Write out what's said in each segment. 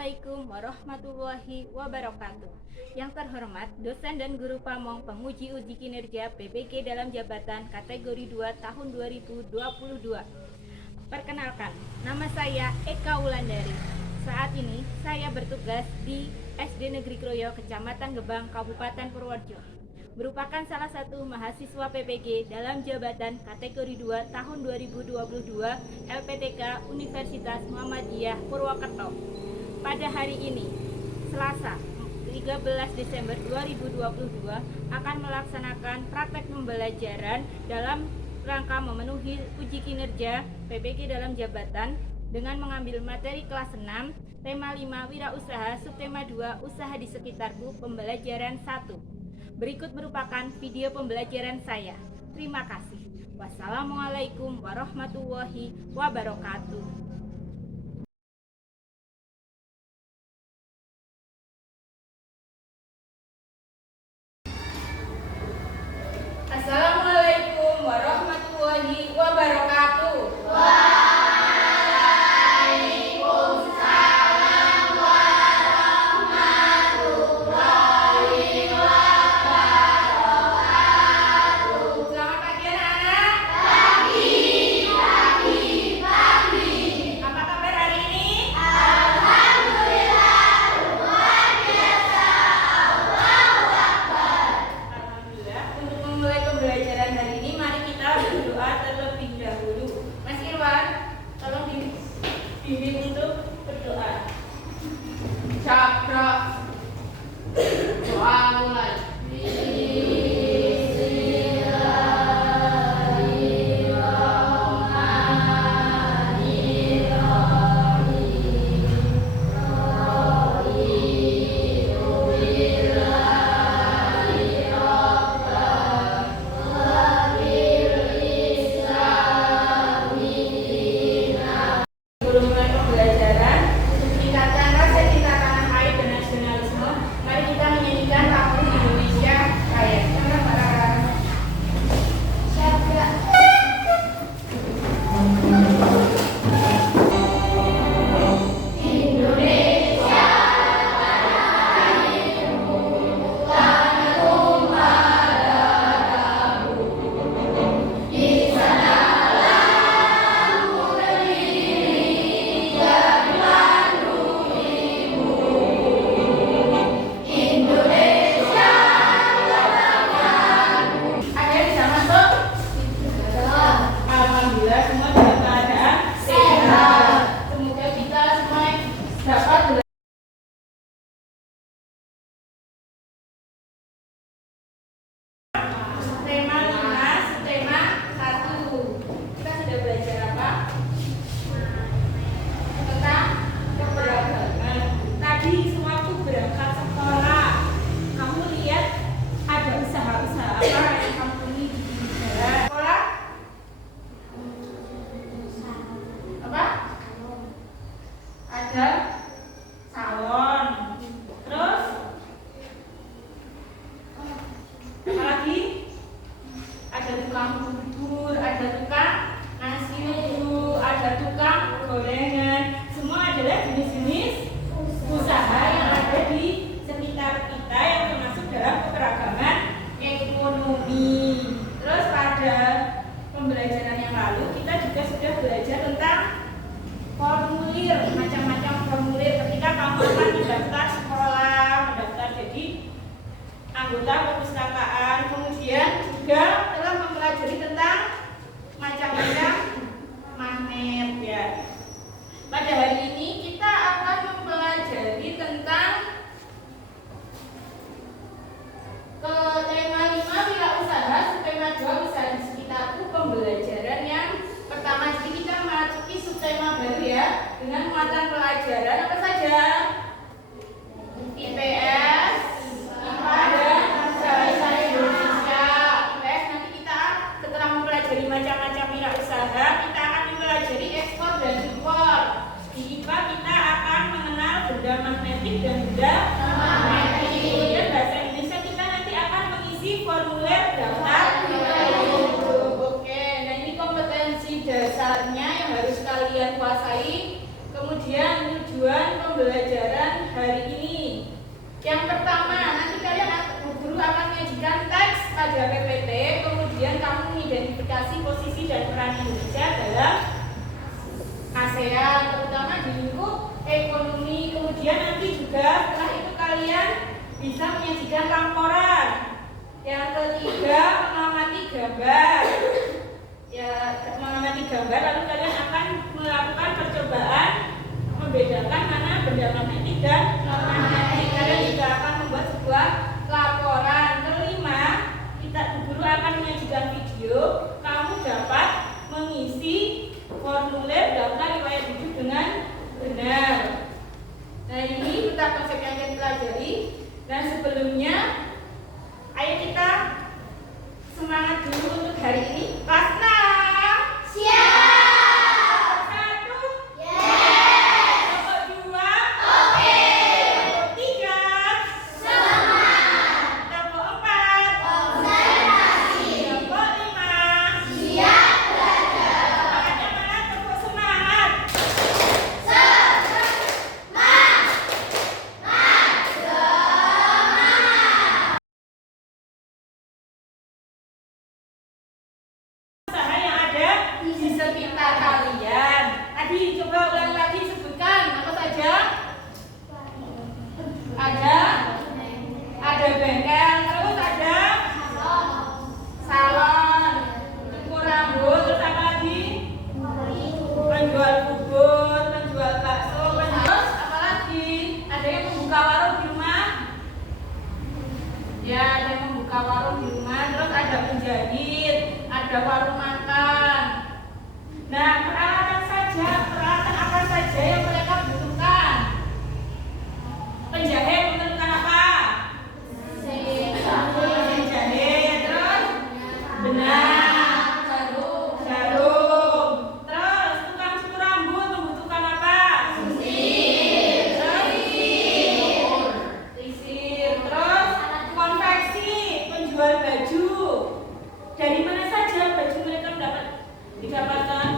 Assalamualaikum warahmatullahi wabarakatuh. Yang terhormat dosen dan guru pamong penguji uji kinerja PPG dalam jabatan kategori 2 tahun 2022. Perkenalkan, nama saya Eka Wulandari. Saat ini saya bertugas di SD Negeri Kroyo, Kecamatan Gebang, Kabupaten Purworejo. Merupakan salah satu mahasiswa PPG dalam jabatan kategori 2 tahun 2022 LPTK Universitas Muhammadiyah Purwokerto. Pada hari ini, Selasa 13 Desember 2022 akan melaksanakan praktek pembelajaran dalam rangka memenuhi uji kinerja PPG dalam jabatan dengan mengambil materi kelas 6, tema 5 wirausaha, subtema 2 usaha di sekitarku, pembelajaran 1. Berikut merupakan video pembelajaran saya. Terima kasih. Wassalamualaikum warahmatullahi wabarakatuh. Assalamualaikum warahmatullahi wabarakatuh. Waalaikumsalam warahmatullahi wabarakatuh. Selamat pagi anak-anak. Pagi. Apa kabar hari ini? Alhamdulillah, luar biasa. Allahu Akbar. Alhamdulillah. Untuk memulai pembelajaran hari ini, mari kita berdoa terlebih dahulu. Mas Irwan, tolong dibimbing untuk berdoa. Cakra. Doa mulai. Sebelum mulai pembelajaran, untuk meningkatkan rasa cinta tanah air dan nasionalisme, mari kita menyanyikan lagu Indonesia Raya. Silakan Mbak Rara. Indonesia tanahku, tanah tumpah darahku. Di sanalah ku berdiri dari Bandung ibu. Indonesia banggaku. Ada yang bisa masuk? Alhamdulillah, semua dalam keadaan sehat. Semoga kita semua dapat belajar. Tema 5, tema 1. Kita sudah belajar apa? Tentang keberagaman. Tadi sewaktu berangkat sekolah, kamu lihat ada usaha-usaha apa yang kamu temui di sekolah? Apa? Ada salon. Terus apa lagi? Ada tukang bubur, ada tukang nasi uduk, ada tukang gorengan. Semua adalah jenis-jenis usaha yang ada di sekitar kita yang termasuk dalam keberagaman ekonomi. Terus pada pembelajaran yang lalu kita juga sudah belajar tentang formulir, macam-macam formulir ketika kamu akan mendaftar sekolah, mendaftar jadi anggota perpustakaan. Kemudian juga telah mempelajari tentang macam-macam magnet ya. Pada hari ini kita akan mempelajari tentang tema 5 wirausaha, subtema 2 usaha di sekitarku, pembelajaran yang pertama. Jadi kita memasuki subtema baru ya, dengan muatan pelajaran apa saja? IPS, IPA dan bahasa Indonesia. IPS nanti kita setelah mempelajari macam-macam wirausaha, kita akan mempelajari ekspor dan impor. Di IPA kita akan mengenal benda magnetik dan benda magnetik. Kemudian bahasa Indonesia kita nanti akan mengisi formulir daftar hidup. Oke, nah ini kompetensi dasarnya yang harus kalian kuasai. Kemudian tujuan pembelajaran pembelajaran hari ini. Yang pertama, nanti guru akan menyajikan teks pada PPT, kemudian kamu mengidentifikasi posisi dan peran Indonesia dalam ASEAN, terutama di lingkup ekonomi. Kemudian nanti juga setelah itu kalian bisa menyajikan laporan. Yang ketiga, mengamati gambar. Ya, mengamati gambar, lalu kalian akan melakukan percobaan membedakan mana benda magnetik dan non magnetik. Kalian juga akan membuat sebuah laporan. Kelima, guru akan menyajikan video. Kamu dapat mengisi formulir daftar riwayat hidup dengan benar. Nah, ini kita konsep yang kita pelajari. Dan sebelumnya, ayo kita semangat dulu untuk hari ini. Kelas 6. Siap. 1. Yes. Kelompok 2. Oke. Kelompok 3. Semangat. Kelompok 4. Observasi. Kelompok 5. Siap belajar. Semangatnya mana? Tepuk semangat. Usaha yang ada di sekitar kalian. Tadi coba ulang lagi, sebutkan apa saja. Ada bengkel, terus ada salon, cukur rambut, terus apa lagi? Penjual bubur, penjual bakso, terus apa lagi? Ada yang membuka warung di rumah? Ya, ada yang membuka warung di rumah. Terus ada penjahit, ada warung makan. Nah, peralatan apa saja yang mereka butuhkan? Penjahit memerlukan apa? Mesin jahit, terus benang, jarum. Terus tukang cukur rambut membutuhkan apa? Sisir. Terus konveksi, penjual baju. Dari mana saja baju mereka didapatkan?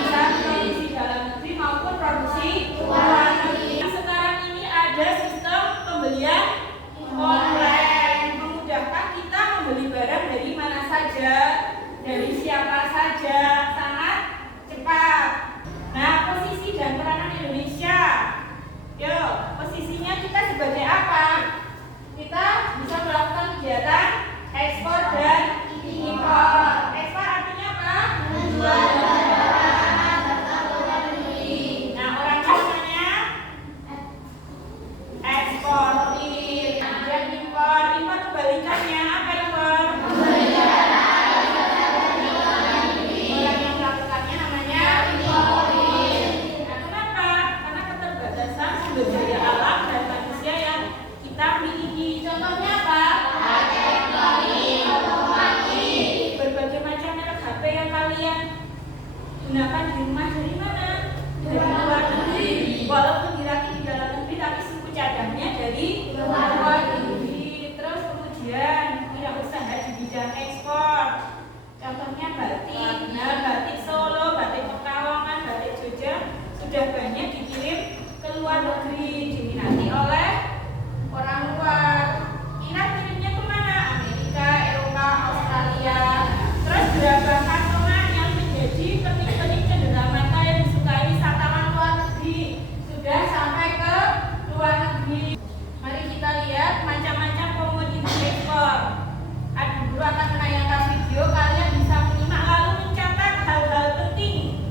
Bisa produksi dalam negeri maupun produksi luar negeri. Sekarang ini ada sistem pembelian online, memudahkan kita membeli barang dari mana saja, dari siapa saja, sangat cepat. Nah, posisi dan peranan Indonesia. Yuk, posisinya kita sebagai apa? Kita bisa melakukan kegiatan ekspor dan impor. Ekspor artinya apa? Menjual barang ke luar negeri. Nah, orangnya namanya eksportir. Kemudian impor. Impor kebalikannya apa impor? Orang yang melakukannya namanya importir. Nah, kenapa? Karena keterbatasan sumber daya alam dan manusia yang kita miliki. Contohnya apa? Berbagai macam merek HP yang kalian gunakan di rumah dari mana? Dari luar negeri. Walaupun dirakit di dalam negeri, tapi suku cadangnya dari luar negeri. Terus kemudian wirausaha di bidang ekspor. Contohnya batik. Nah, batik Solo, batik Pekalongan, batik Jogja sudah banyak dikirim ke luar negeri, diminati oleh orang luar. Minat kirimnya kemana? Amerika, Eropa, Australia. Terus berapa kantongan yang menjadi kenik-kenik cenderamata yang disukai wisatawan luar negeri sudah sampai ke luar negeri. Mari kita lihat macam-macam komoditi ekspor. Guru akan menayangkan video, kalian bisa menyimak lalu mencatat hal-hal penting.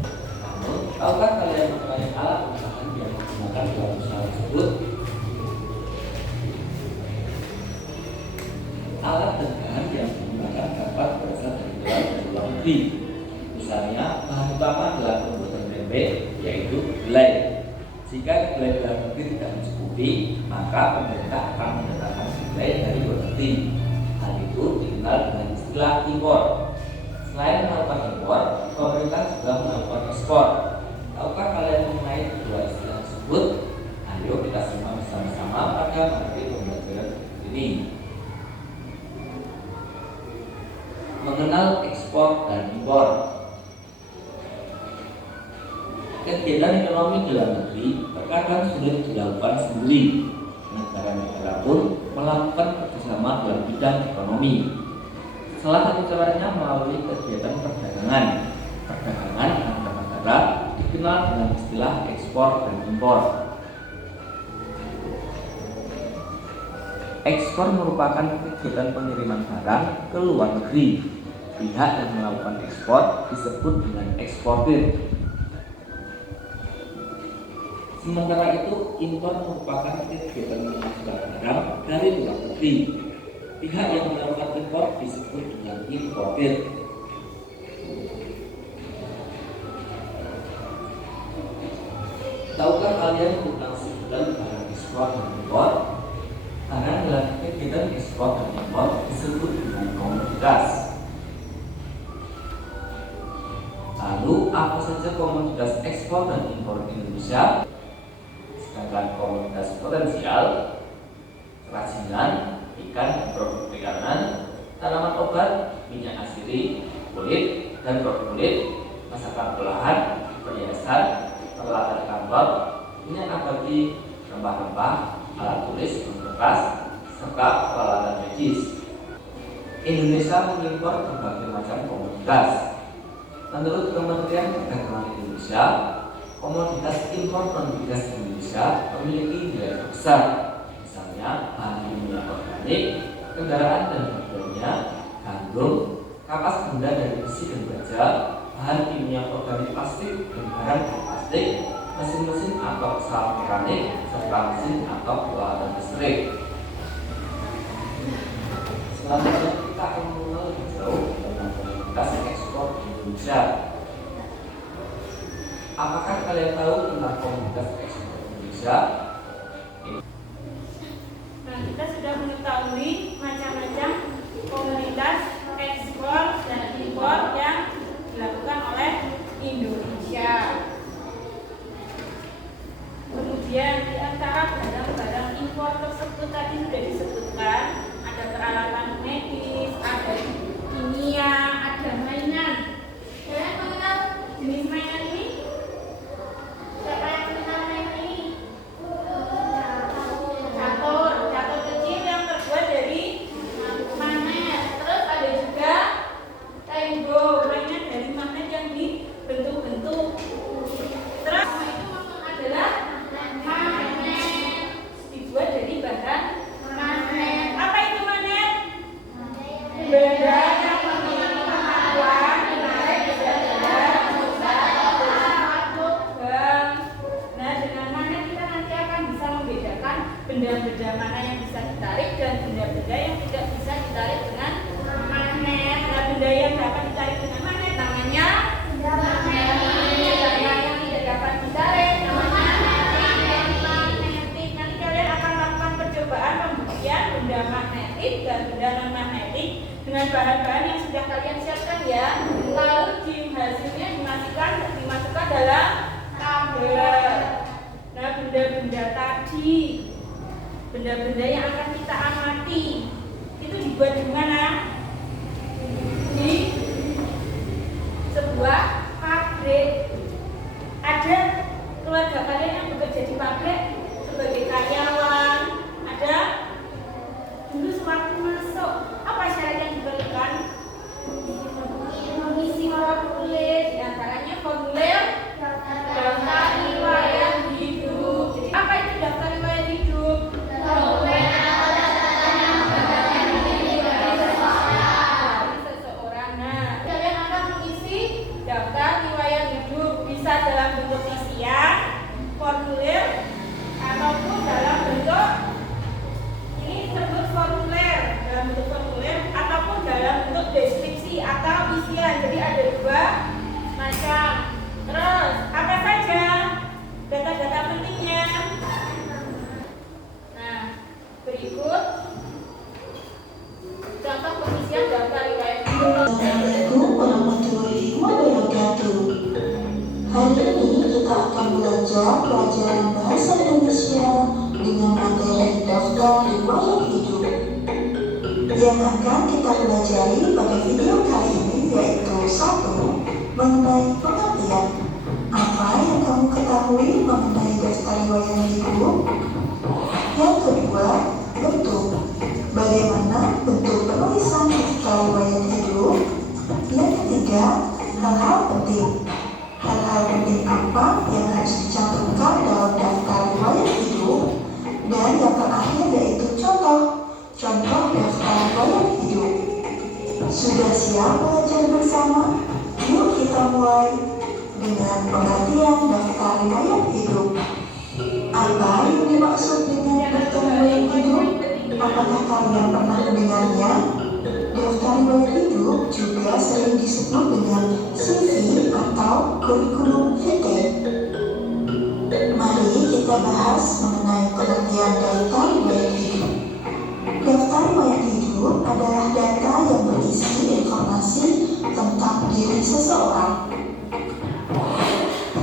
Tahukah kalian mengenai alat usaha yang digunakan dalam usaha tersebut? Alat dan bahan yang digunakan dapat berasal dari dalam dan luar negeri. Misalnya, bahan utama dalam pembuatan tempe yaitu gulai. Jika gulai dalam negeri tidak mencukupi, maka pemerintah akan mendatangkan gulai dari luar negeri. Hal itu dikenal dengan istilah impor. Selain melakukan impor, pemerintah juga melakukan ekspor. Tahukah kalian mengenai kedua istilah tersebut? Ayo kita simak bersama-sama pada materi pembelajaran ini. Mengenal ekspor dan impor. Kegiatan ekonomi dalam terkadang sulit dilakukan sendiri. Negara-negara pun melakukan kerjasama dalam bidang ekonomi. Salah satu caranya melalui kegiatan perdagangan. Perdagangan antar negara dikenal dengan istilah ekspor dan impor. Ekspor merupakan kegiatan pengiriman barang ke luar negeri. Pihak yang melakukan ekspor disebut dengan eksportir. Sementara itu, impor merupakan kegiatan mengajukan barang dari luar negeri. Pihak yang melakukan impor disebut dengan importir. Tahukah kalian tentang sebutan barang ekspor dan impor? Karena dalam kegiatan ekspor dan impor disebut dengan komoditas. Lalu, apa saja komoditas ekspor dan impor Indonesia? Sedangkan komoditas potensial, kerajinan, ikan dan produk perikanan, tanaman obat, minyak asiri, kulit dan produk kulit, masakan olahan, perhiasan, peralatan kantor, minyak nabati, rempah-rempah, alat tulis, kertas, serta peralatan medis. Indonesia mengimpor berbagai macam komoditas. Menurut Kementerian Perdagangan Indonesia, komoditas impor non-migas Indonesia memiliki nilai besar, misalnya bahan kimia organik, kendaraan dan mobilnya, gandum, kapas benda dari besi dan baja, bahan kimia organik plastik dan barang plastik, mesin-mesin atau pesawat mekanik, serta mesin atau peralatan listrik. Selanjutnya kita akan mengenal lebih jauh tentang komoditas ekspor Indonesia. Apakah kalian tahu tentang komoditas ekspor Indonesia? Nah, kita sudah mengetahui macam-macam komoditas ekspor dan impor yang dilakukan oleh Indonesia. Kemudian di antara barang-barang impor tersebut tadi sudah disebutkan, ada peralatan medis, ada kimia, ada mainan. Kalian mengenal jenis mainan ini? Siapa yang mengenal mainan ini? Catur kecil yang terbuat dari magnet. Terus ada juga tenggo, mainan dari magnet yang dibentuk-bentuk. Terus itu adalah magnet, dibuat dari bahan magnet. Apa itu magnet? Benda yang memiliki kemampuan menarik benda-benda lubang. Nah, dengan magnet kita nanti akan bisa membedakan benda-benda mana yang bisa ditarik dan benda-benda yang tidak bisa ditarik dengan magnet. Nah, benda yang dapat ditarik dengan magnet namanya magnetik. Benda yang tidak dapat ditarik namanya magnetik. Nanti kalian akan melakukan percobaan pembuktian benda magnetik dan benda non magnetik dengan bahan-bahan yang sudah kalian siapkan ya. Lalu hasilnya dimasukkan dalam tabel. Nah, benda-benda tadi, benda-benda yang akan kita amati itu dibuat di mana? Di sebuah pabrik. Ada keluarga kalian yang bekerja di pabrik sebagai karyawan. Ada dulu sewaktu masuk, apa syarat yang diperlukan? Mengisi formulir, diantaranya formulir daftar riwayat hidup. Jadi apa itu daftar riwayat hidup? Seseorang. Nah, kalian akan mengisi daftar riwayat hidup, bisa dalam bentuk isian, formulir, ataupun dalam bentuk ini disebut formulir, dalam bentuk formulir ataupun dalam bentuk deskripsi atau isian. Jadi ada dua macam. Terus apa saja data-data pentingnya? Nah, berikut contoh pengisian daftar riwayat hidup. Assalamualaikum warahmatullahi wabarakatuh. Hari ini kita akan belajar pelajaran bahasa Indonesia dengan materi daftar riwayat hidup. Yang akan kita pelajari pada video kali ini yaitu 1. Mengenai pengertian. Apa yang kamu ketahui mengenai daftar riwayat Siap belajar bersama? Yuk kita mulai dengan pengertian daftar riwayat hidup. Apa yang dimaksud dengan daftar riwayat hidup? Apakah kalian pernah mendengarnya? Daftar riwayat hidup juga sering disebut dengan CV atau kurikulum vitae. Mari kita bahas mengenai pengertian daftar riwayat hidup. Daftar riwayat hidup adalah data yang berisi informasi tentang diri seseorang.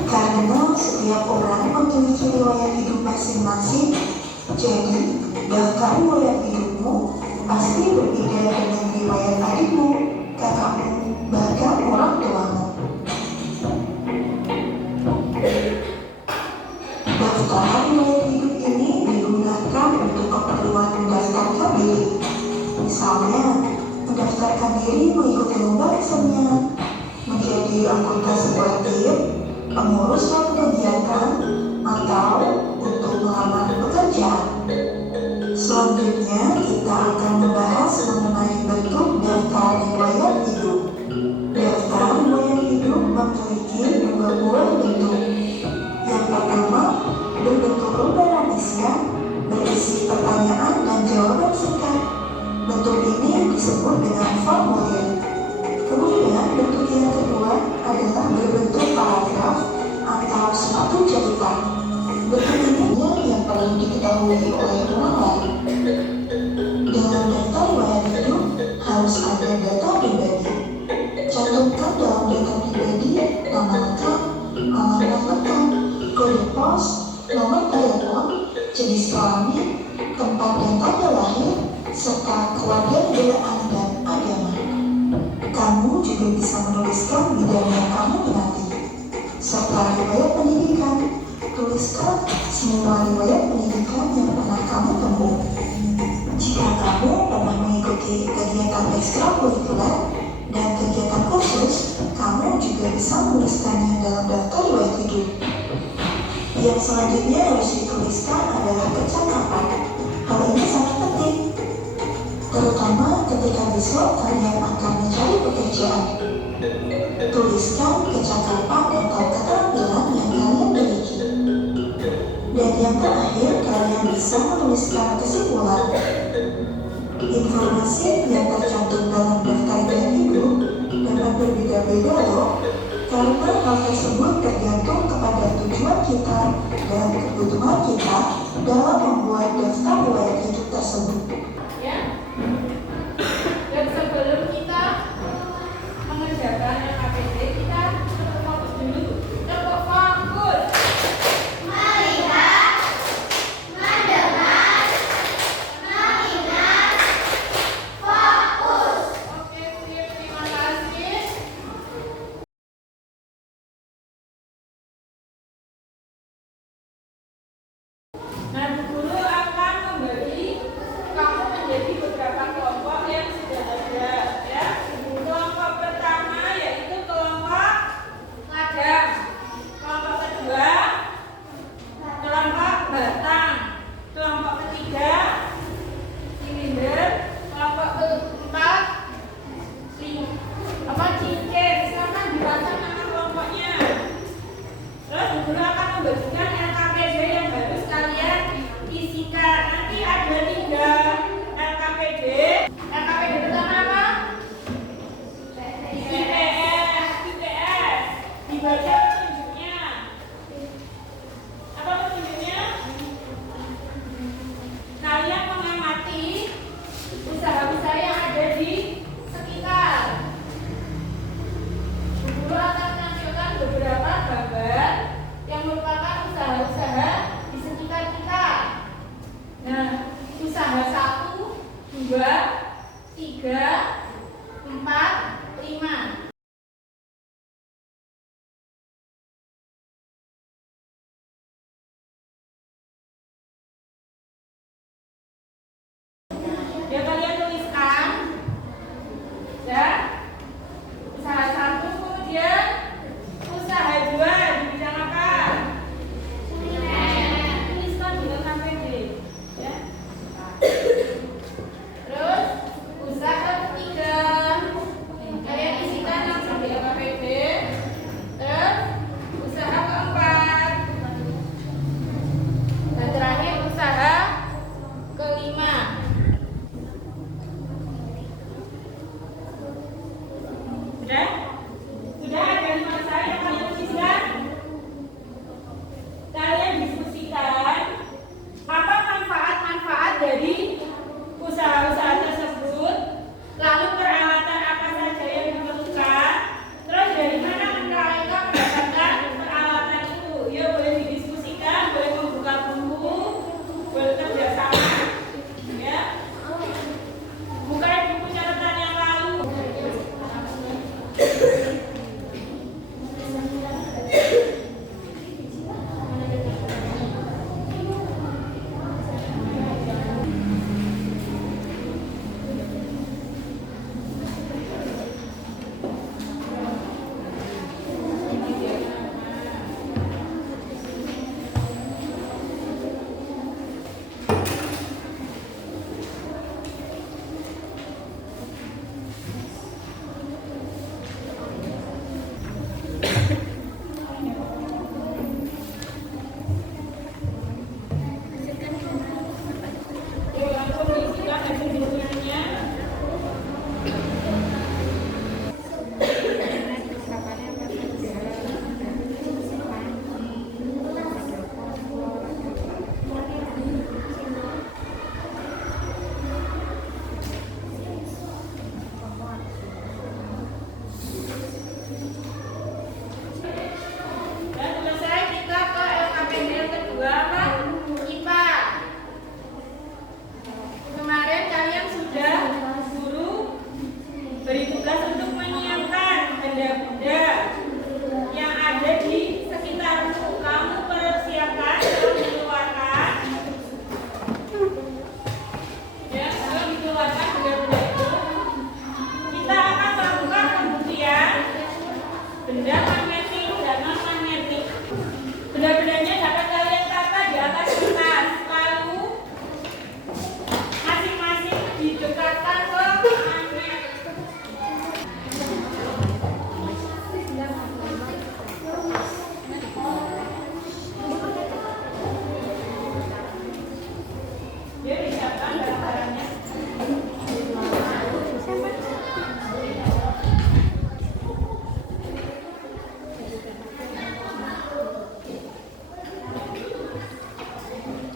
Karena setiap orang memiliki riwayat hidup masing-masing, jadi daftar riwayat hidupmu pasti berbeda dengan riwayat adikmu, kakakmu, bahkan orang tuamu. Daftar riwayat hidup ini digunakan untuk keperluan mendaftarkan diri. Misalnya, mendaftarkan diri mengikuti lomba kesenian, menjadi anggota sebuah tim, pengurus suatu kegiatan, atau untuk melamar pekerjaan. Selanjutnya, kita akan membahas mengenai bentuk daftar riwayat hidup. Daftar riwayat hidup memiliki dua buah bentuk. Yang pertama, berbentuk lembaran isian, berisi pertanyaan dan jawaban singkat. Bentuk ini disebut dengan formulir. Kemudian, bentuk yang kedua adalah berbentuk paragraf atau suatu cerita. Bentuk ini yang perlu diketahui oleh orang lain. Dalam daftar riwayat hidup harus ada data pribadi. Cantumkan dalam data pribadi nama lengkap, alamat lengkap, kode pos, nomor telepon, jenis kelamin, tempat dan tanggal lahir, serta kewarganegaraan dan agama. Kamu juga bisa menuliskan bidang yang kamu minati, serta riwayat pendidikan. Tuliskan semua riwayat pendidikan yang pernah kamu tempuh. Jika kamu pernah mengikuti kegiatan ekstrakurikuler dan kegiatan khusus, kamu juga bisa menuliskannya dalam daftar riwayat hidup. Yang selanjutnya harus dituliskan adalah kecakapan. Hal ini sangat penting, terutama ketika besok kalian akan mencari pekerjaan. Tuliskan kecakapan atau keterampilan yang kalian miliki. Dan yang terakhir, kalian bisa menuliskan kesimpulan. Informasi yang tercantum dalam daftar riwayat hidup dapat berbeda-beda loh, karena hal tersebut tergantung kepada tujuan kita dan kebutuhan kita dalam membuat daftar riwayat hidup tersebut. Ya. Dan sebelum kita mengerjakan LKPD, kita fokus dulu. Tepuk fokus. Melihat, mendengar, mengingat, fokus. Oke, siap. Terima kasih. Nah, Bu Guru akan membagi kamu menjadi beberapa kelompok yang sudah ada, ya. Kelompok pertama yaitu kelompok ladang. Kelompok kedua kelompok batang. Kelompok ketiga silinder. Kelompok keempat cincin. Silakan dibaca nama kelompoknya. Terus Bu Guru akan membagikan LKPD yang harus kalian isikan. Nanti ada 3 LKPD. LKPD pertama apa? IPS. Dibaca petunjuknya. Apa petunjuknya?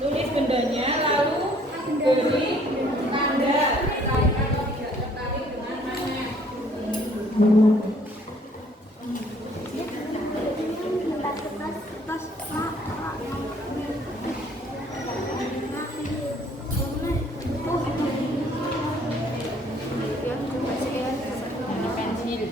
Tulis bendanya, lalu beri tanda tertarik atau tidak tertarik dengan mana. Pensil.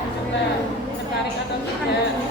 Coba, tertarik atau tidak?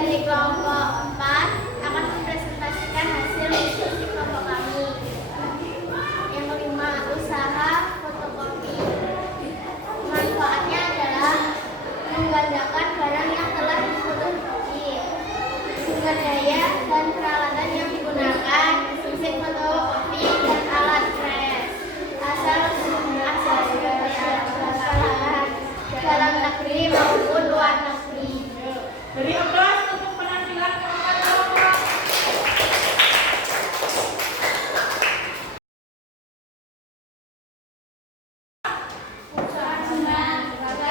Dari kelompok 4 akan mempresentasikan hasil diskusi kelompok kami. Yang kelima, usaha fotokopi. Manfaatnya adalah menggandakan barang yang telah difotokopi, sumber daya dan peralatan yang digunakan, mesin fotokopi dan alat pres, asal dalam negeri maupun luar negeri. Beri aplaus untuk penampilan keempat kelompok.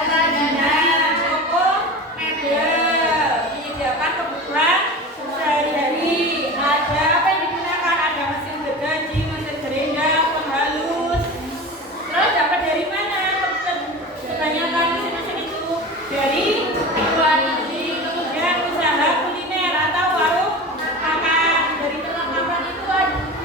Kerajinan, toko, mebel, menyediakan kebutuhan sehari-hari. Ada apa yang digunakan? Ada mesin gergaji, mesin gerinda, penghalus. Terus dapat dari mana? Kebanyakan mesin-mesin itu dari luar negeri. Kemudian usaha kuliner atau warung makan. Dari perlengkapan itu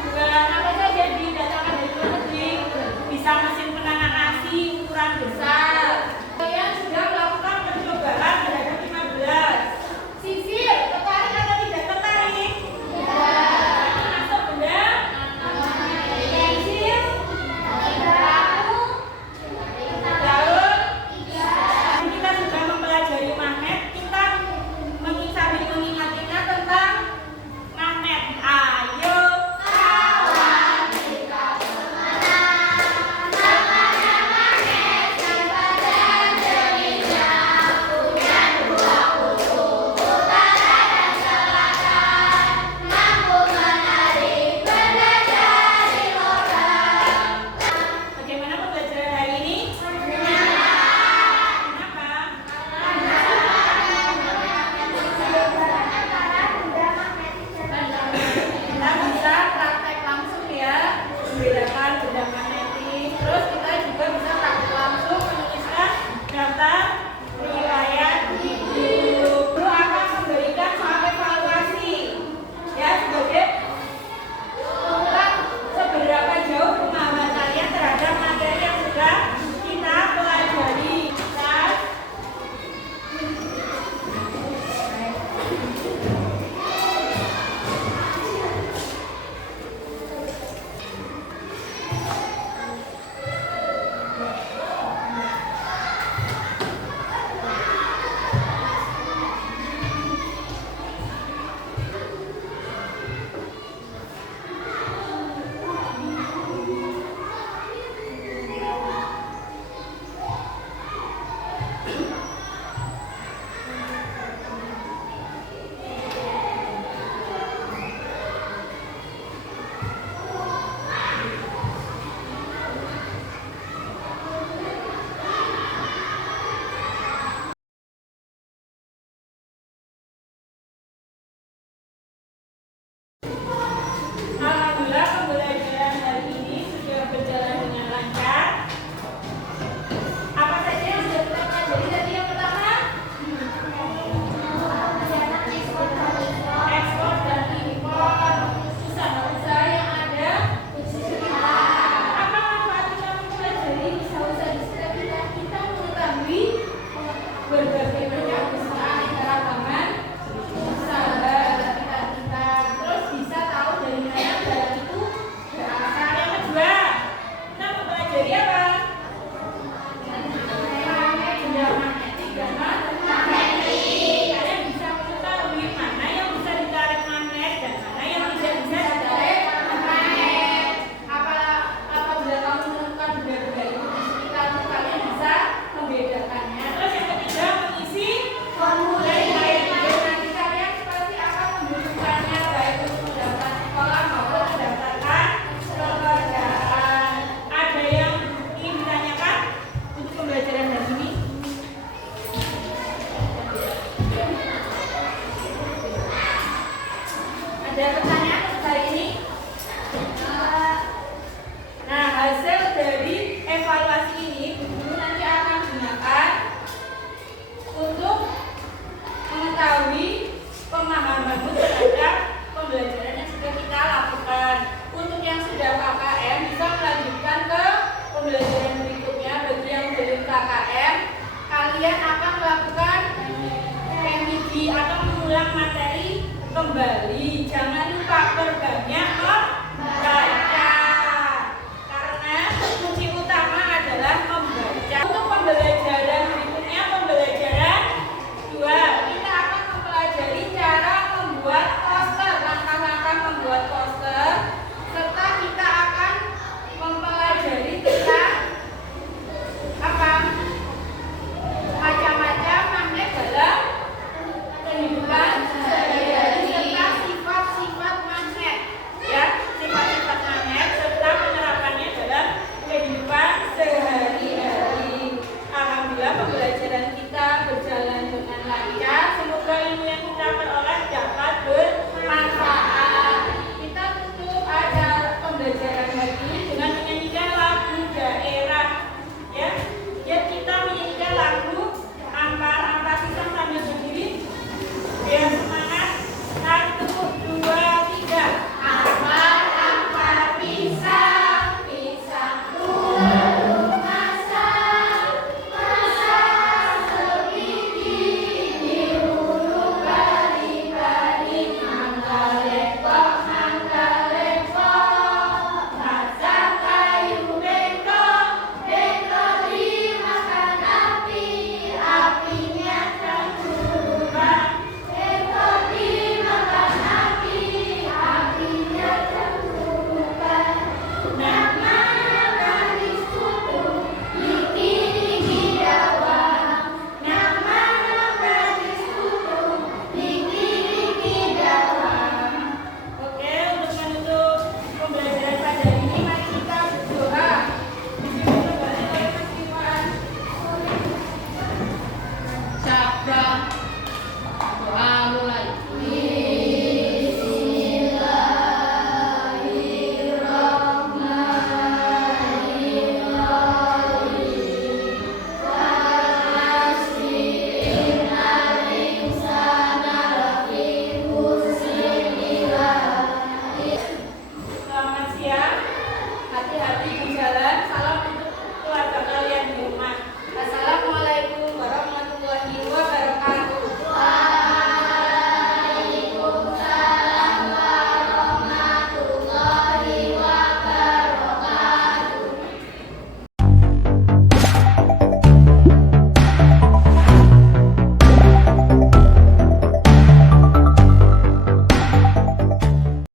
juga apa saja didatangkan dari luar negeri. Bisa mesin penangan nasi ukuran besar. Kalian sudah melakukan percobaan terhadap 15. Sisir, tertarik atau tidak tertarik? Masuk benda? Pensil? Daun? Kita sudah mempelajari magnet, kita sambil mengingatinya tentang magnet. Ayo kawan, kita bagaimana pembelajaran hari ini? Kenapa? Kita bisa praktek langsung ya, membedakan benda magnetis. Terus kita juga bisa praktek langsung menuliskan daftar riwayat hidup. Guru akan memberikan soal evaluasi ya sebagai ukuran seberapa jauh pemahaman kalian terhadap materi yang sudah kita pelajari. Alhamdulillah pembelajaran hari ini sudah berjalan dengan lancar. Apa saja yang sudah kita pelajari tadi? Yang pertama, ekspor dan impor, usaha-usaha yang ada di sekitar. Apa manfaat kita mempelajari usaha-usaha di sekitar kita? Kita mengetahui berbagai macam usaha keragaman usaha kita. Terus bisa tahu dari mana barang itu berasal. Yang kedua, kita mempelajari apa? Benda magnetik dan non-magnetik. Kalian bisa mengetahui mana yang bisa ditarik magnet dan mana yang tidak bisa ditarik magnet. Apabila kamu menemukan benda-benda itu di sekitarmu, kalian bisa membedakannya. Terus yang ketiga, mengisi formulir nanti kalian pasti akan membutuhkannya baik untuk mendaftar sekolah maupun mendaftarkan pekerjaan. Ada yang ingin ditanyakan untuk pembelajaran hari ini? Ada pertanyaan untuk hari ini? Nah, hasil dari evaluasi ini guru nanti akan gunakan untuk mengetahui pemahamanmu terhadap pembelajaran yang sudah kita lakukan. Untuk yang sudah KKM bisa melanjutkan ke pembelajaran berikutnya. Bagi yang belum KKM, kalian akan melakukan remedi menguji atau mengulang materi kembali. Jangan lupa perbanyak